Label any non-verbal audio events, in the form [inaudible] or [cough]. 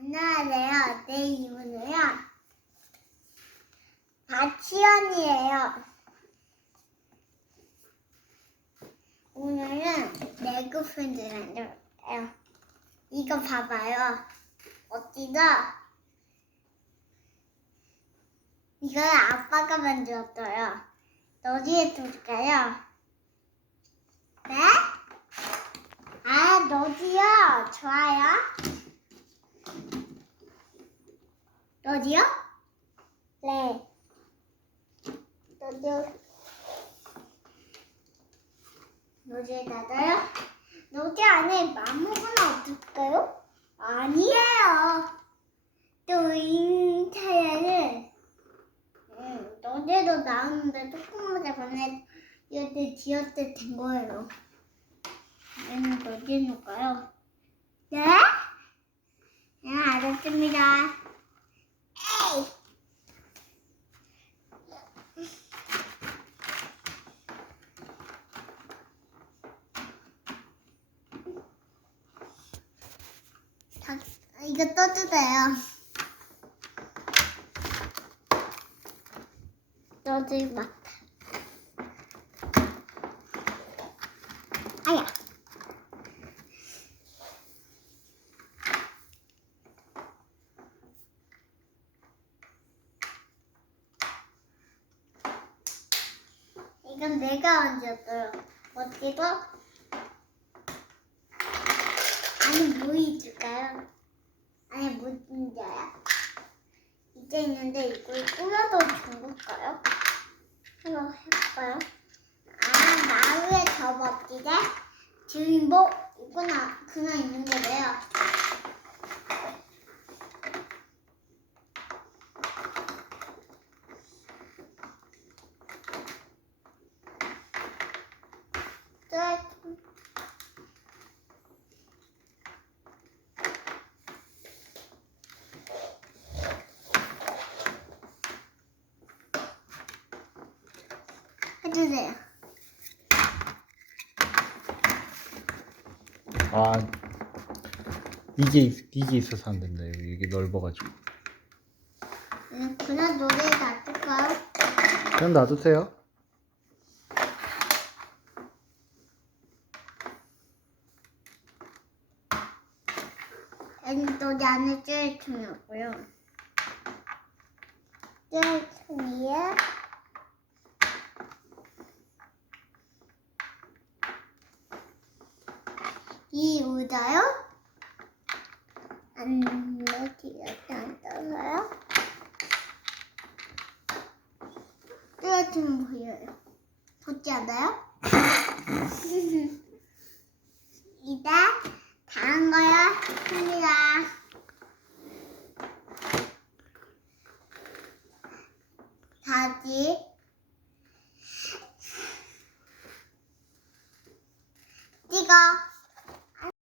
안녕하세요. 내 이름은요. 박치연이에요. 오늘은 레고 팬들 만들 거예요. 이거 봐봐요. 어디다? 이거 아빠가 만들었어요. 어디에 둘까요? 네? 아, 너지요? 좋아요. 너지요? 네. 너지요? 너지에 닫아요? 너지 안에 아무거나 없을까요? 아니에요. 또 인터넷은 음, 너지도 나오는데 조금만 전에 이때 지었을 된 거예요. 얘는 어디에 놓을까요? 네? 네, 알았습니다. 에이! 다, 이거 떠주세요. 떠주지 마. 아야. 이건 내가 만졌어요. 어디고? 안에 뭐 있을까요? 안에 뭐 있는지요? 이제 있는데 이걸 준 걸까요? 한번 해볼까요? 아, 마루에 접어지대 주인복 이거나 그냥 있는 거래요. 네. 주세요. 아 이게 있- 이게 있어서 안 된다 여기 이게 넓어가지고 음, 그냥 노래 놔둘까요? 그냥 놔두세요 아니, 노래 안에 제일 중요하고요. 제일 중요해. 이 의자요? 안 이렇게 안 떠서요? 뚜렷은 보여요. 좋지 않아요? [laughs] 이제 다른 거요 합니다. 다시